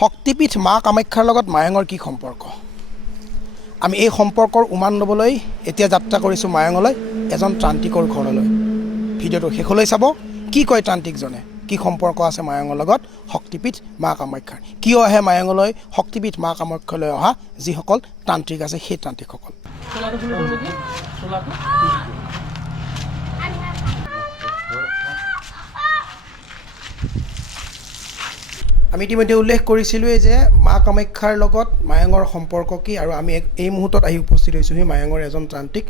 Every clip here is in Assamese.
শক্তিপীঠ মা কামাখ্যাৰ লগত মায়ঙৰ কি সম্পৰ্ক আমি এই সম্পৰ্কৰ উমান ল'বলৈ এতিয়া যাত্ৰা কৰিছোঁ মায়ঙলৈ এজন ত্ৰান্তিকৰ ঘৰলৈ ভিডিঅ'টো শেষলৈ চাব কি কয় ত্ৰান্তিকজনে কি সম্পৰ্ক আছে মায়ঙৰ লগত শক্তিপীঠ মা কামাখ্যাৰ কিয় আহে মায়ঙলৈ শক্তিপীঠ মা কামাখ্যালৈ অহা যিসকল তান্ত্ৰিক আছে সেই তান্ত্ৰিকসকল আমি ইতিমধ্যে উল্লেখ কৰিছিলোঁৱেই যে মা কামাখ্যাৰ লগত মায়ঙৰ সম্পৰ্ক কি আৰু আমি এই মুহূৰ্তত আহি উপস্থিত হৈছোঁহি মায়ঙৰ এজন ত্ৰান্তিক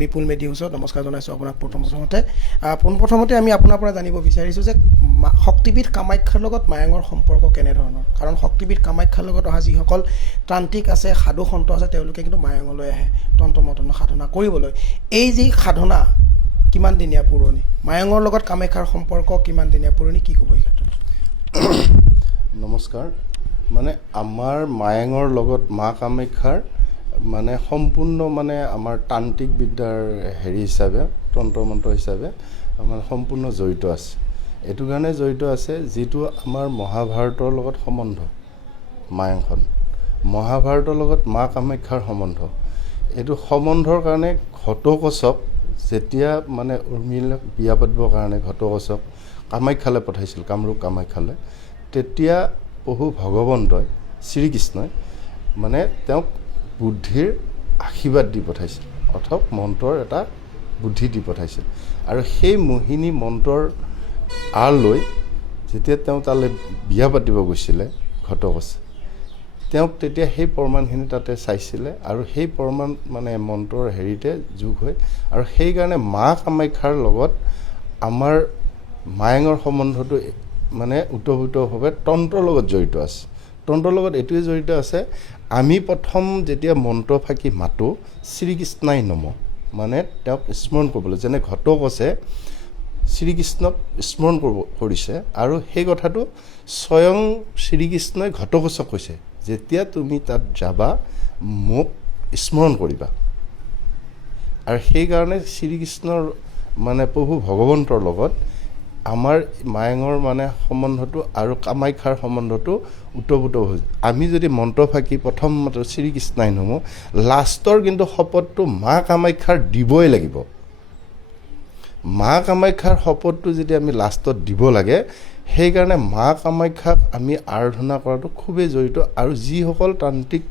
বিপুল মেধি ওচৰত নমস্কাৰ জনাইছোঁ আপোনাক পোনপ্ৰথমতে আমি আপোনাৰ পৰা জানিব বিচাৰিছোঁ যে শক্তিপীঠ কামাখ্যাৰ লগত মায়ঙৰ সম্পৰ্ক কেনেধৰণৰ কাৰণ শক্তিপীঠ কামাখ্যাৰ লগত অহা যিসকল ত্ৰান্তিক আছে সাধু সন্ত আছে তেওঁলোকে কিন্তু মায়ঙলৈ আহে তন্ত্ৰ মন্ত্ৰ সাধনা কৰিবলৈ এই যি সাধনা কিমান দিনীয়া পুৰণি মায়ঙৰ লগত কামাখ্যাৰ সম্পৰ্ক কিমান দিনীয়া পুৰণি কি ক'ব এই ক্ষেত্ৰত নমস্কাৰ মানে আমাৰ মায়ঙৰ লগত মা কামাখ্যাৰ মানে সম্পূৰ্ণ মানে আমাৰ তান্ত্ৰিক বিদ্যাৰ হেৰি হিচাপে তন্ত্ৰ মন্ত্ৰ হিচাপে আমাৰ সম্পূৰ্ণ জড়িত আছে এইটো কাৰণে জড়িত আছে যিটো আমাৰ মহাভাৰতৰ লগত সম্বন্ধ মায়ঙখন মহাভাৰতৰ লগত মা কামাখ্যাৰ সম্বন্ধ এইটো সম্বন্ধৰ কাৰণে ঘটকচক যেতিয়া মানে উৰ্মিলাক বিয়া পাতিবৰ কাৰণে ঘটকচক কামাখ্যালৈ পঠাইছিল কামৰূপ কামাখ্যালৈ তেতিয়া প্ৰভু ভগৱন্তই শ্ৰীকৃষ্ণই মানে তেওঁক বুদ্ধিৰ আশীৰ্বাদ দি পঠাইছিল অৰ্থাৎ মন্ত্ৰৰ এটা বুদ্ধি দি পঠাইছিল আৰু সেই মোহিনী মন্ত্ৰৰ আঁৰ লৈ যেতিয়া তেওঁ তালৈ বিয়া পাতিব গৈছিলে ঘটকচে তেওঁক তেতিয়া সেই প্ৰমাণখিনি তাতে চাইছিলে আৰু সেই প্ৰমাণ মানে মন্ত্ৰৰ হেৰিতে যোগ হৈ আৰু সেইকাৰণে মা কামাখ্যাৰ লগত আমাৰ মায়ঙৰ সম্বন্ধটো মানে ওতঃপ্ৰোতভাৱে তন্ত্ৰৰ লগত জড়িত আছে তন্ত্ৰৰ লগত এইটোৱে জড়িত আছে আমি প্ৰথম যেতিয়া মন্ত্ৰ ফাঁকি মাতোঁ শ্ৰীকৃষ্ণাই নম মানে তেওঁক স্মৰণ কৰিবলৈ যেনে ঘটকচে শ্ৰীকৃষ্ণক স্মৰণ কৰিছে আৰু সেই কথাটো স্বয়ং শ্ৰীকৃষ্ণই ঘটকচক কৈছে যেতিয়া তুমি তাত যাবা মোক স্মৰণ কৰিবা আৰু সেইকাৰণে শ্ৰীকৃষ্ণৰ মানে প্ৰভু ভগৱন্তৰ লগত আমাৰ মায়ঙৰ মানে সম্বন্ধটো আৰু কামাখ্যাৰ সম্বন্ধটো ওতঃপ্ৰোত হৈছে আমি যদি মন্ত্ৰ ফাঁকি প্ৰথম মাত্ৰ শ্ৰীকৃষ্ণাই নমো লাষ্টৰ কিন্তু শপতটো মা কামাখ্যাৰ দিবই লাগিব মা কামাখ্যাৰ শপতটো যদি আমি লাষ্টত দিব লাগে সেইকাৰণে মা কামাখ্যাক আমি আৰাধনা কৰাটো খুবেই জড়িত আৰু যিসকল তান্ত্ৰিক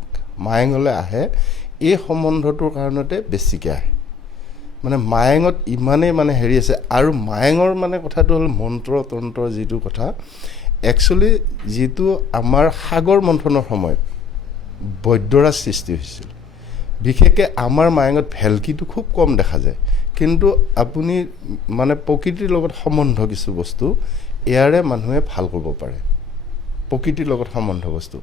মায়ঙলৈ আহে এই সম্বন্ধটোৰ কাৰণতে বেছিকৈ আহে মানে মায়ঙত ইমানেই মানে হেৰি আছে আৰু মায়ঙৰ মানে কথাটো হ'ল মন্ত্ৰ তন্ত্ৰ যিটো কথা একচুৱেলি যিটো আমাৰ সাগৰ মন্থনৰ সময়ত বৈদ্যৰাজ সৃষ্টি হৈছিল বিশেষকৈ আমাৰ মায়ঙত ভেলকিটো খুব কম দেখা যায় কিন্তু আপুনি মানে প্ৰকৃতিৰ লগত সম্বন্ধ কিছু বস্তু ইয়াৰে মানুহে ভাল কৰিব পাৰে প্ৰকৃতিৰ লগত সম্বন্ধ বস্তু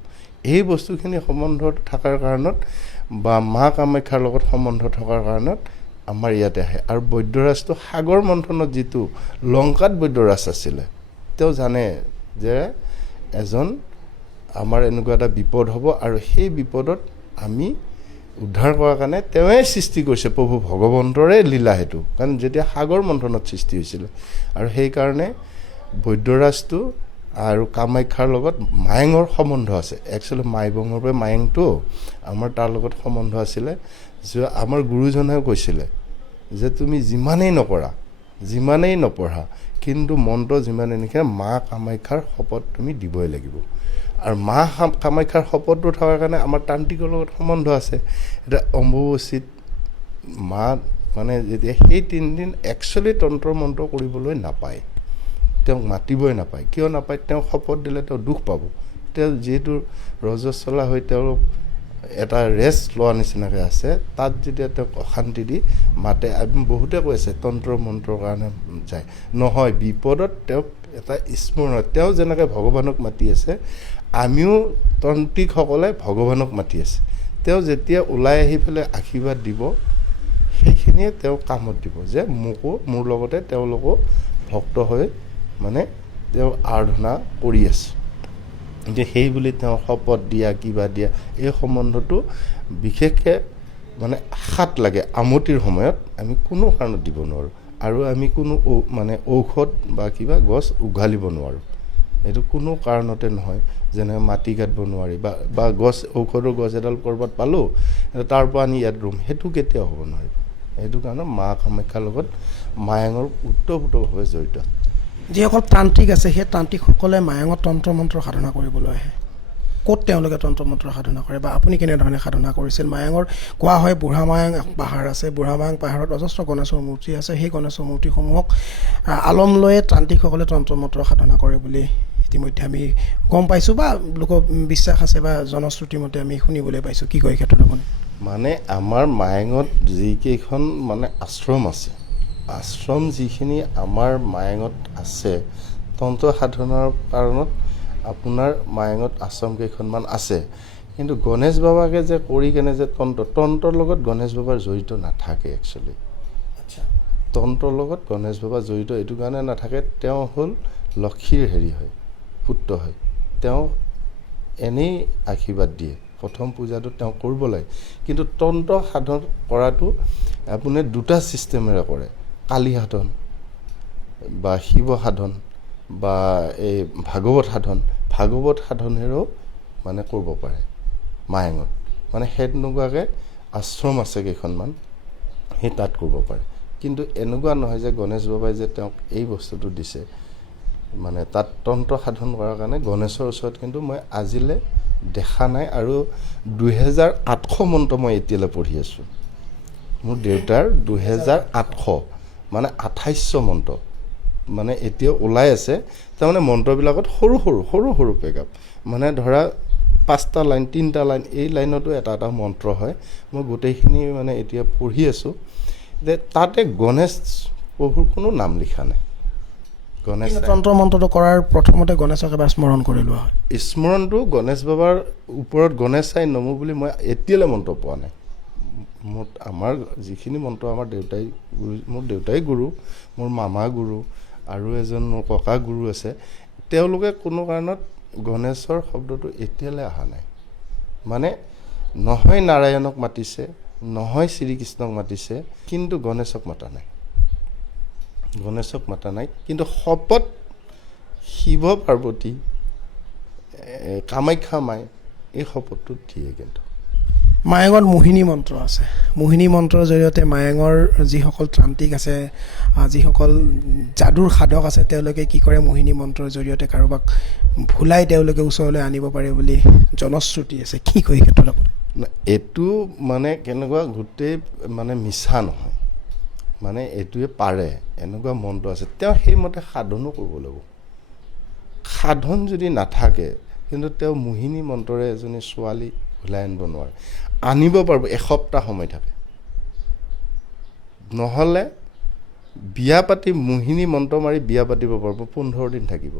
এই বস্তুখিনি সম্বন্ধ থকাৰ কাৰণত বা মা কামাখ্যাৰ লগত সম্বন্ধ থকাৰ কাৰণত আমাৰ ইয়াতে আহে আৰু বৈদ্যৰাজটো সাগৰ মন্থনত যিটো লংকাত বৈদ্যৰাজ আছিলে তেওঁ জানে যে এজন আমাৰ এনেকুৱা এটা বিপদ হ'ব আৰু সেই বিপদত আমি উদ্ধাৰ কৰাৰ কাৰণে তেওঁৱে সৃষ্টি কৰিছে প্ৰভু ভগৱন্তৰে লীলা সেইটো কাৰণ যেতিয়া সাগৰ মন্থনত সৃষ্টি হৈছিলে আৰু সেইকাৰণে বৈদ্যৰাজটো আৰু কামাখ্যাৰ লগত মায়ঙৰ সম্বন্ধ আছে একচুৱেলি মাইবঙৰ পৰা মায়ঙটো আমাৰ তাৰ লগত সম্বন্ধ আছিলে যে আমাৰ গুৰুজনেও কৈছিলে যে তুমি যিমানেই নকৰা যিমানেই নপঢ়া কিন্তু মন্ত্ৰ যিমানেই নিশা মা কামাখ্যাৰ শপত তুমি দিবই লাগিব আৰু মা কামাখ্যাৰ শপতটো থকাৰ কাৰণে আমাৰ তান্ত্ৰিকৰ লগত সম্বন্ধ আছে এতিয়া অম্বুবাচীত মা মানে যেতিয়া সেই 3 দিন একচুৱেলি তন্ত্ৰ মন্ত্ৰ কৰিবলৈ নাপায় তেওঁক মাতিবই নাপায় কিয় নাপায় তেওঁ শপত দিলে তেওঁ দুখ পাব তেওঁ যিহেতু ৰজস্বলা হৈ তেওঁ এটা ৰেষ্ট লোৱা নিচিনাকৈ আছে তাত যেতিয়া তেওঁক অশান্তি দি মাতে আমি বহুতে কৈছে তন্ত্ৰ মন্ত্ৰৰ কাৰণে যায় নহয় বিপদত তেওঁক এটা স্মৰণ তেওঁ যেনেকৈ ভগৱানক মাতি আছে আমিও তন্ত্ৰিকসকলে ভগৱানক মাতি আছে তেওঁ যেতিয়া ওলাই আহি পেলাই আশীৰ্বাদ দিব সেইখিনিয়ে তেওঁ কামত দিব যে মোকো মোৰ লগতে তেওঁলোকো ভক্ত হৈ মানে তেওঁ আৰাধনা কৰি আছে যে সেই বুলি তেওঁ শপত দিয়া কিবা দিয়া এই সম্বন্ধটো বিশেষকৈ মানে হাত লাগে আমতিৰ সময়ত আমি কোনো কাৰণত দিব নোৱাৰোঁ আৰু আমি কোনো মানে ঔষধ বা কিবা গছ উঘালিব নোৱাৰোঁ এইটো কোনো কাৰণতে নহয়। যেনে মাটি কাটিব নোৱাৰি বা গছ ঔষধৰ গছ এডাল ক'ৰবাত পালোঁ তাৰ পৰা আনি ইয়াত ৰুম, সেইটো কেতিয়াও হ'ব নোৱাৰিব। সেইটো কাৰণে মা কামাখ্যাৰ লগত মায়ঙৰ ওতঃপ্ৰোতভাৱে জড়িত। যিসকল তান্ত্ৰিক আছে সেই তান্ত্ৰিকসকলে মায়ঙত তন্ত্ৰ মন্ত্ৰ সাধনা কৰিবলৈ আহে, ক'ত তেওঁলোকে তন্ত্ৰ মন্ত্ৰ সাধনা কৰে বা আপুনি কেনেধৰণে সাধনা কৰিছিল? মায়ঙৰ কোৱা হয় বুঢ়া মায়ং পাহাৰ আছে, বুঢ়া মায়ং পাহাৰত অজস্ৰ গণেশৰ মূৰ্তি আছে, সেই গণেশৰ মূৰ্তিসমূহক আলম লৈয়ে তান্ত্ৰিকসকলে তন্ত্ৰ মন্ত্ৰ সাধনা কৰে বুলি ইতিমধ্যে আমি গম পাইছোঁ বা লোক বিশ্বাস আছে বা জনশ্ৰুতি মতে আমি শুনিবলৈ পাইছোঁ। কি কয় এই ক্ষেত্ৰত আপুনি? মানে আমাৰ মায়ঙত যিকেইখন মানে আশ্ৰম আছে, আশ্ৰম যিখিনি আমাৰ মায়ঙত আছে তন্ত্ৰ সাধনাৰ কাৰণত আপোনাৰ মায়ঙত আশ্ৰম কেইখনমান আছে। কিন্তু গণেশ বাবাকে যে কৰি কেনে যে তন্ত্ৰৰ লগত গণেশ বাবাৰ জড়িত নাথাকে। একচুৱেলি তন্ত্ৰৰ লগত গণেশ বাবা জড়িত এইটো কাৰণে নাথাকে, তেওঁ হ'ল লক্ষীৰ হেৰি হয়, পুত্ৰ হয়। তেওঁ এনেই আশীৰ্বাদ দিয়ে, প্ৰথম পূজাটো তেওঁ কৰিব লাগে। কিন্তু তন্ত্ৰ সাধন কৰাটো আপুনি দুটা ছিষ্টেমেৰে কৰে, কালী সাধন বা শিৱ সাধন বা এই ভাগৱত সাধনেৰেও মানে কৰিব পাৰে মায়ঙত। মানে সেনেকুৱাকৈ আশ্ৰম আছে কেইখনমান, সেই তাত কৰিব পাৰে। কিন্তু এনেকুৱা নহয় যে গণেশ বাবাই যে তেওঁক এই বস্তুটো দিছে, মানে তাত তন্ত্ৰ সাধন কৰাৰ কাৰণে গণেশৰ ওচৰত কিন্তু মই আজিলৈ দেখা নাই। আৰু 2800 মন্ত্ৰ মই এতিয়ালৈ পঢ়ি আছোঁ। মোৰ দেউতাৰ 2800 মানে 2800 মন্ত্ৰ মানে এতিয়া ওলাই আছে। তাৰমানে মন্ত্ৰবিলাকত সৰু সৰু পেকআপ, মানে ধৰা 5টা লাইন 3টা লাইন, এই লাইনতো এটা এটা মন্ত্ৰ হয়। মই গোটেইখিনি মানে এতিয়া পঢ়ি আছোঁ যে তাতে গণেশ প্ৰভুৰ কোনো নাম লিখা নাই। গণেশ তন্ত্ৰ মন্ত্ৰটো কৰাৰ প্ৰথমতে গণেশক এবাৰ স্মৰণ কৰি লোৱা হয়। স্মৰণটো গণেশ বাবাৰ ওপৰত গণেশ চাই নমো বুলি মই এতিয়ালৈ মন্ত্ৰ পোৱা নাই। আমাৰ যিখিনি মন্ত্ৰ আমাৰ মোৰ দেউতাই গুৰু, মোৰ মামা গুৰু আৰু এজন মোৰ ককা গুৰু আছে, তেওঁলোকে কোনো কাৰণত গণেশৰ শব্দটো এতিয়ালৈ অহা নাই। মানে নহয় নাৰায়ণক মাতিছে, নহয় শ্ৰীকৃষ্ণক মাতিছে, কিন্তু গণেশক মাতা নাই। কিন্তু শপত শিৱ পাৰ্বতী, কামাখ্যা মাই এই শপতটো দিয়ে। কিন্তু মায়ঙত মোহিনী মন্ত্ৰ আছে। মোহিনী মন্ত্ৰৰ জৰিয়তে মায়ঙৰ যিসকল ত্ৰান্তিক আছে, যিসকল যাদুৰ সাধক আছে, তেওঁলোকে কি কৰে, মোহিনী মন্ত্ৰৰ জৰিয়তে কাৰোবাক ভুলাই তেওঁলোকে ওচৰলৈ আনিব পাৰে বুলি জনশ্ৰুতি আছে। কি কয় এই ক্ষেত্ৰত আপুনি? এইটো মানে কেনেকুৱা গোটেই মানে মিছা নহয়, মানে এইটোৱে পাৰে, এনেকুৱা মন্ত্ৰ আছে। তেওঁ সেইমতে সাধনো কৰিব লাগিব। সাধন যদি নাথাকে কিন্তু তেওঁ মোহিনী মন্ত্ৰৰে এজনী ছোৱালী ভুলাই আনিব নোৱাৰে। আনিব পাৰিব, এসপ্তাহ সময় থাকে। নহ'লে বিয়া পাতি মোহিনী মন্ত্ৰ মাৰি বিয়া পাতিব পাৰিব, 15 দিন থাকিব,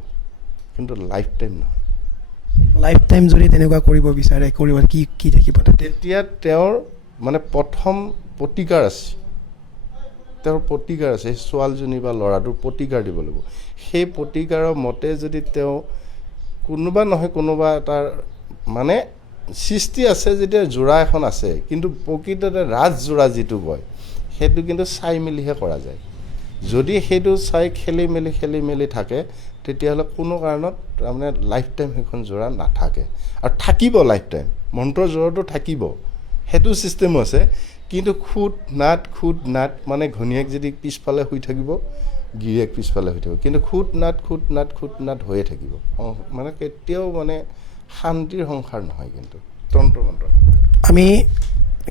কিন্তু লাইফ টাইম নহয়। লাইফ টাইম যদি তেনেকুৱা কৰিব বিচাৰে, কৰিব কি থাকিব তেতিয়া তেওঁৰ মানে প্ৰথম প্ৰতিকাৰ আছে, সেই ছোৱালীজনী বা ল'ৰাটোৰ প্ৰতিকাৰ দিব লাগিব। সেই প্ৰতিকাৰৰ মতে যদি তেওঁ কোনোবা নহয় কোনোবা এটাৰ মানে সৃষ্টি আছে, যেতিয়া যোৰা এখন আছে, কিন্তু প্ৰকৃততে ৰাজযোৰা যিটো কয় সেইটো কিন্তু চাই মেলিহে কৰা যায়। যদি সেইটো চাই খেলি মেলি থাকে, তেতিয়াহ'লে কোনো কাৰণত তাৰমানে লাইফ টাইম সেইখন যোৰা নাথাকে। আৰু থাকিব লাইফ টাইম, মন্ত্ৰৰ যোৰাটো থাকিব, সেইটো ছিষ্টেমো আছে। কিন্তু খুট নাট মানে ঘৈণীয়েক যদি পিছফালে শুই থাকিব, গিৰিয়েক পিছফালে শুই থাকিব, কিন্তু খুট নাট হৈয়ে থাকিব। মানে কেতিয়াও মানে শান্তিৰ সংসাৰ নহয়। কিন্তু তন্ত্ৰ মন্ত্ৰ আমি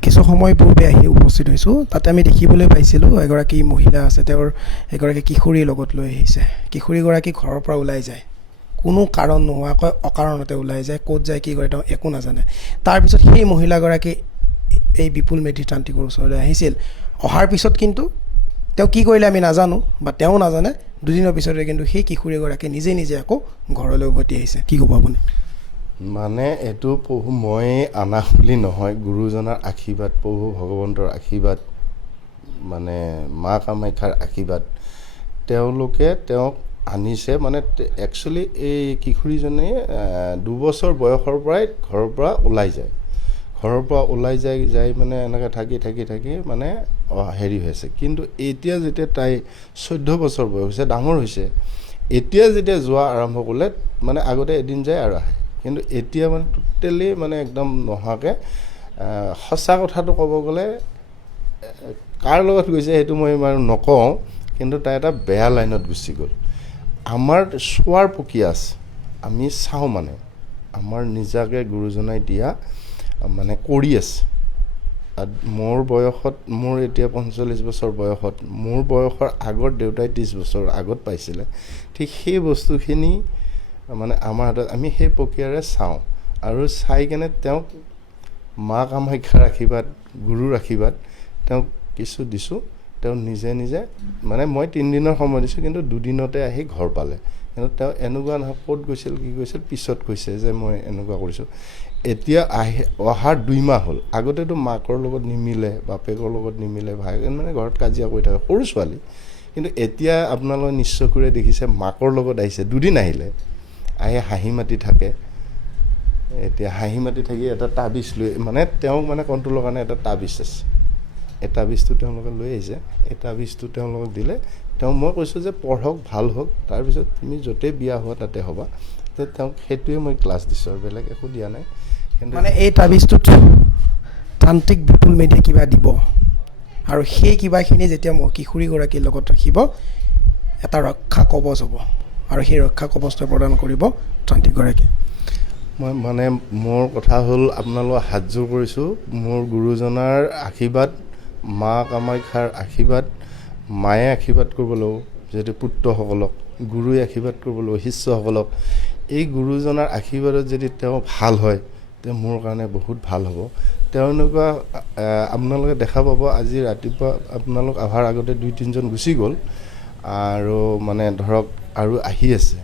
কিছু সময় পূৰ্বে আহি উপস্থিত হৈছোঁ, তাতে আমি দেখিবলৈ পাইছিলোঁ এগৰাকী মহিলা আছে, তেওঁৰ এগৰাকী কিশোৰীৰ লগত লৈ আহিছে। কিশোৰীগৰাকী ঘৰৰ পৰা ওলাই যায়, কোনো কাৰণ নোহোৱাকৈ অকাৰণতে ওলাই যায়, ক'ত যায় কি কৰে তেওঁ একো নাজানে। তাৰপিছত সেই মহিলাগৰাকী এই বিপুল মেধি তান্ত্ৰিকৰ ওচৰলৈ আহিছিল। অহাৰ পিছত কিন্তু তেওঁ কি কৰিলে আমি নাজানো বা তেওঁ নাজানে, দুদিনৰ পিছতে কিন্তু সেই কিশোৰীগৰাকী নিজে আকৌ ঘৰলৈ উভতি আহিছে। কি ক'ব আপুনি? মানে এইটো প্ৰভু মই আনা বুলি নহয়, গুৰুজনাৰ আশীৰ্বাদ, প্ৰভু ভগৱন্তৰ আশীৰ্বাদ, মানে মা কামাখ্যাৰ আশীৰ্বাদ। তেওঁলোকে তেওঁক আনিছে। মানে একচুৱেলি এই কিশোৰীজনী 2 বছৰ বয়সৰ পৰাই ঘৰৰ পৰা ওলাই যায় মানে এনেকৈ থাকি মানে হেৰি হৈছে। কিন্তু এতিয়া যেতিয়া তাই 14 বছৰ বয়স হৈছে, ডাঙৰ হৈছে, এতিয়া যেতিয়া যোৱা আৰম্ভ কৰিলে মানে আগতে এদিন যায় আৰু আহে, কিন্তু এতিয়া মানে টোটেলি মানে একদম নোহোৱাকৈ সঁচা কথাটো ক'ব গ'লে কাৰ লগত গৈছে সেইটো মই বাৰু নকওঁ, কিন্তু তাই এটা বেয়া লাইনত গুচি গ'ল। আমাৰ চোৱাৰ প্ৰক্ৰিয়া আছে, আমি চাওঁ মানে আমাৰ নিজাকৈ গুৰুজনাই দিয়া মানে কৰি আছে। মোৰ বয়সত, মোৰ এতিয়া 45 বছৰ বয়সত, মোৰ বয়সৰ আগত দেউতাই 30 বছৰ আগত পাইছিলে, ঠিক সেই বস্তুখিনি মানে আমাৰ হাতত, আমি সেই প্ৰক্ৰিয়াৰে চাওঁ আৰু চাই কেনে তেওঁক মা কামাখ্যাৰ আশীৰ্বাদ, গুৰুৰ আশীৰ্বাদ তেওঁক কিছু দিছোঁ। তেওঁ নিজে নিজে মানে মই 3 দিনৰ সময় দিছোঁ, কিন্তু 2 দিনতে আহি ঘৰ পালে। কিন্তু তেওঁ এনেকুৱা নহয় ক'ত গৈছিল কি গৈছিল পিছত কৈছে যে মই এনেকুৱা কৰিছোঁ। এতিয়া অহাৰ 2 মাহ হ'ল। আগতেতো মাকৰ লগত নিমিলে, বাপেকৰ লগত নিমিলে, ভাই মানে ঘৰত কাজিয়া কৰি থাকে, সৰু ছোৱালী। কিন্তু এতিয়া আপোনালোকে নিশ্চয়কৈ দেখিছে মাকৰ লগত আহিছে, 2 দিন আহিলে, আহি হাঁহি মাতি থাকে। এতিয়া হাঁহি মাতি থাকি এটা তাবিজ লৈ, মানে তেওঁক মানে কণ্ট্ৰলৰ কাৰণে এটা তাবিজ আছে, এই তাবিজটো তেওঁলোকে লৈ আহিছে। এই তাবিজটো তেওঁলোকক দিলে, মই কৈছোঁ যে পঢ়ক, ভাল হওক, তাৰপিছত তুমি য'তেই বিয়া হোৱা তাতে হ'বা। তেওঁক সেইটোৱে মই ক্লাছ দিছোঁ আৰু বেলেগ একো দিয়া নাই। কিন্তু মানে এই তাবিজটোত তান্ত্ৰিক বিপুল মেধিয়ে কিবা দিব আৰু সেই কিবাখিনি যেতিয়া কিশোৰীগৰাকীৰ লগত ৰাখিব, এটা ৰক্ষা কৱচ হ'ব আৰু সেই ৰক্ষা কৱচটো প্ৰদান কৰিব তান্ত্ৰিকগৰাকীয়ে। মই মানে মোৰ কথা হ'ল আপোনালোকক হাতযোৰ কৰিছোঁ, মোৰ গুৰুজনাৰ আশীৰ্বাদ, মা কামাখ্যাৰ আশীৰ্বাদ, মায়ে আশীৰ্বাদ কৰিব লাগিব যিহেতু পুত্ৰসকলক, গুৰুৱে আশীৰ্বাদ কৰিব লাগিব শিষ্যসকলক। এই গুৰুজনাৰ আশীৰ্বাদত যদি তেওঁ ভাল হয়, তেওঁ মোৰ কাৰণে বহুত ভাল হ'ব। তেওঁ এনেকুৱা আপোনালোকে দেখা পাব, আজি ৰাতিপুৱা আপোনালোক অহাৰ আগতে 2-3জন গুচি গ'ল আৰু মানে ধৰক আৰু আহি আছে।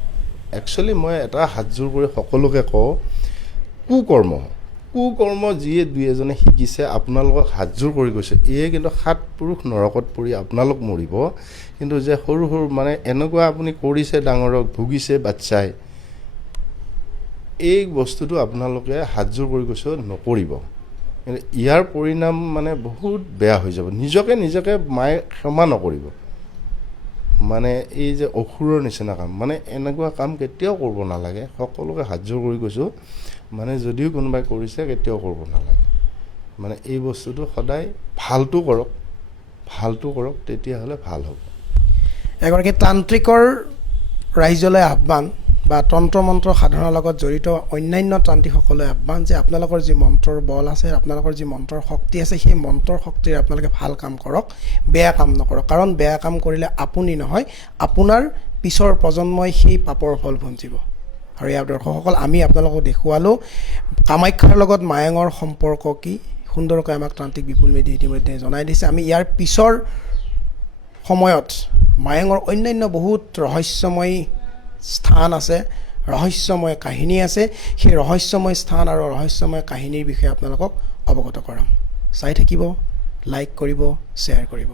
একচুৱেলি মই এটা হাতযোৰ কৰি সকলোকে কওঁ, কুকৰ্ম যিয়ে 2-এজনে শিকিছে, আপোনালোকক হাতযোৰ কৰি গৈছে, এয়ে কিন্তু 7 পুৰুষ নৰকত পৰি আপোনালোক মৰিব। কিন্তু যে সৰু সৰু মানে এনেকুৱা আপুনি কৰিছে ডাঙৰক, ভুগিছে বাচ্ছাই, এই বস্তুটো আপোনালোকে হাতযোৰ কৰি গৈছে নকৰিব। কিন্তু ইয়াৰ পৰিণাম মানে বহুত বেয়া হৈ যাব। নিজকে মায়ে ক্ষমা নকৰিব। মানে এই যে অসুৰৰ নিচিনা কাম, মানে এনেকুৱা কাম কেতিয়াও কৰিব নালাগে। সকলোকে হাতযোৰ কৰি গৈছোঁ, মানে যদিও কোনোবাই কৰিছে কেতিয়াও কৰিব নালাগে। মানে এই বস্তুটো সদায় ভালটো কৰক, তেতিয়াহ'লে ভাল হ'ব। এগৰাকী তান্ত্ৰিকৰ ৰাইজলৈ আহ্বান বা তন্ত্ৰ মন্ত্ৰ সাধনাৰ লগত জড়িত অন্যান্য তান্ত্ৰিকসকলে আহ্বান যে আপোনালোকৰ যি মন্ত্ৰৰ বল আছে, আপোনালোকৰ যি মন্ত্ৰৰ শক্তি আছে, সেই মন্ত্ৰৰ শক্তিৰে আপোনালোকে ভাল কাম কৰক, বেয়া কাম নকৰক। কাৰণ বেয়া কাম কৰিলে আপুনি নহয়, আপোনাৰ পিছৰ প্ৰজন্মই সেই পাপৰ ফল ভুঞ্জিব। আৰু ইয়াৰ দৰ্শকসকল, আমি আপোনালোকক দেখুৱালোঁ কামাখ্যাৰ লগত মায়ঙৰ সম্পৰ্ক কি, সুন্দৰকৈ আমাক তান্ত্ৰিক বিপুল মেধিয়ে ইতিমধ্যে জনাই দিছে। আমি ইয়াৰ পিছৰ সময়ত মায়ঙৰ অন্যান্য বহুত ৰহস্যময় স্থান আছে, ৰহস্যময় কাহিনী আছে, সেই ৰহস্যময় স্থান আৰু ৰহস্যময় কাহিনীৰ বিষয়ে আপোনালোকক অৱগত কৰাম। চাই থাকিব, লাইক কৰিব, শ্বেয়াৰ কৰিব।